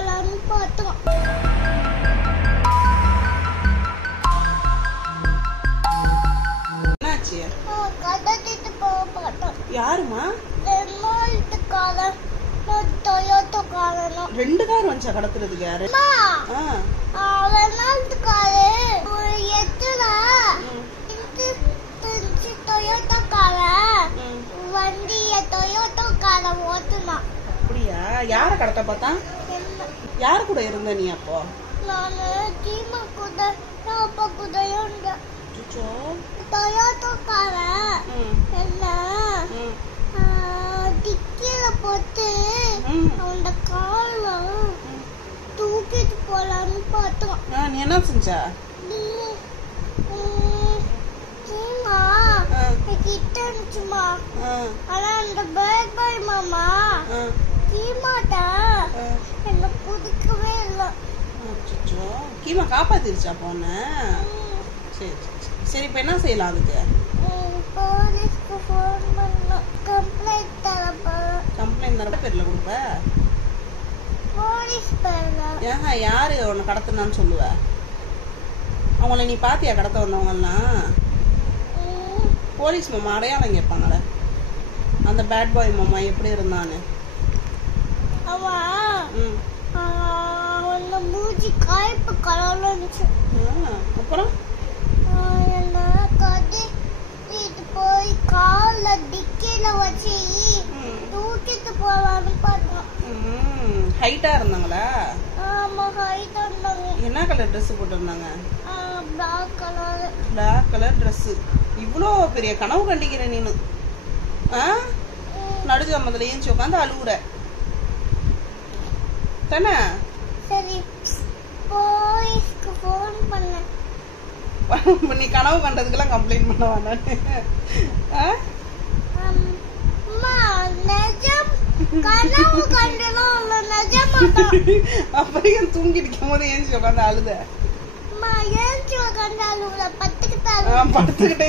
போலான்னு பார்த்தோம். என்னாச்சு? கடத்திட்டு போக பார்த்தோம். யாருமா? ரெனால்டுக்காரன், டொயோட்டோக்காரனும். 2 கார் வந்துச்சா கடத்துறதுக்கு? யாரு? ரெனால்டுக்காரு ஒரு எட்டுல டொயோட்டோக்காரன் வண்டிய டொயோட்டோக்காரன் ஓட்டுனான். அப்படியா? யார கடத்த பார்த்தா? யாரு கூட இருந்த நீ அப்போ? நானு டீமா கூட அப்பா கூட இருந்தேன். டொயோட்டோக்காரன் என்ன டிக்கில போட்டு அவன் கால தூக்கிட்டு போலான்னு பார்த்தோம். நீ என்ன செஞ்ச? கிட்ட இருந்துச்சுமா. ஆனா அந்த பேட் பாய் மாமா கீமாட்ட என்ன புதுக்கவே இல்லை. கீமா காப்பாத்திருச்சா போன? சரி சரி, இப்ப என்ன செய்யலாம் அதுக்கு? போலீஸ்க்கு ஃபோன் பண்ணோம். கம்ப்ளைண்ட் தரப்ப. கம்ப்ளைண்ட் தரப்ப பேர்ல கொடுப்ப? போலீஸ் பேர்ல. ஏங்க யாரு உன்னை கடத்தினான்னு சொல்லுவ? அவங்கள நீ பாத்தியா கடத்த வந்தவங்க எல்லாம்? போலீஸ் மாமா அடையாளம் கேட்பாங்களே, அந்த பேட் பாய் மாமா எப்படி இருந்தான்னு. அவன் மூஞ்சி காய்ப்பு கலர்ல இருந்துச்சு. அப்புறம் என்ன கட்டிட்டு போய் கால டிக்கில வச்சு தூக்கிட்டு போலான்னு பார்த்தோம். ஹைட்டா இருந்தாங்களா? ஆமா, ஹைட்டா இருந்தாங்க. என்ன கலர் ட்ரெஸ் போட்டிருந்தாங்க? Black colour. Black colour dress. இவ்வளோ பெரிய கனவு கண்டிக்கிற நீனு. நடுஜாமத்துல ஏஞ்சி உட்காந்து அழுகுற தானே? சரி, போலீஸ்க்கு ஃபோன் பண்ண. நீ கனவு கண்டதுக்கெல்லாம் கம்ப்ளைண்ட் பண்ண வேண்டாம். அப்புறம் தூங்கிட்டு இருக்கும் போது ஏஞ்சி உட்காந்து அழுத? படுத்துக்கிட்டே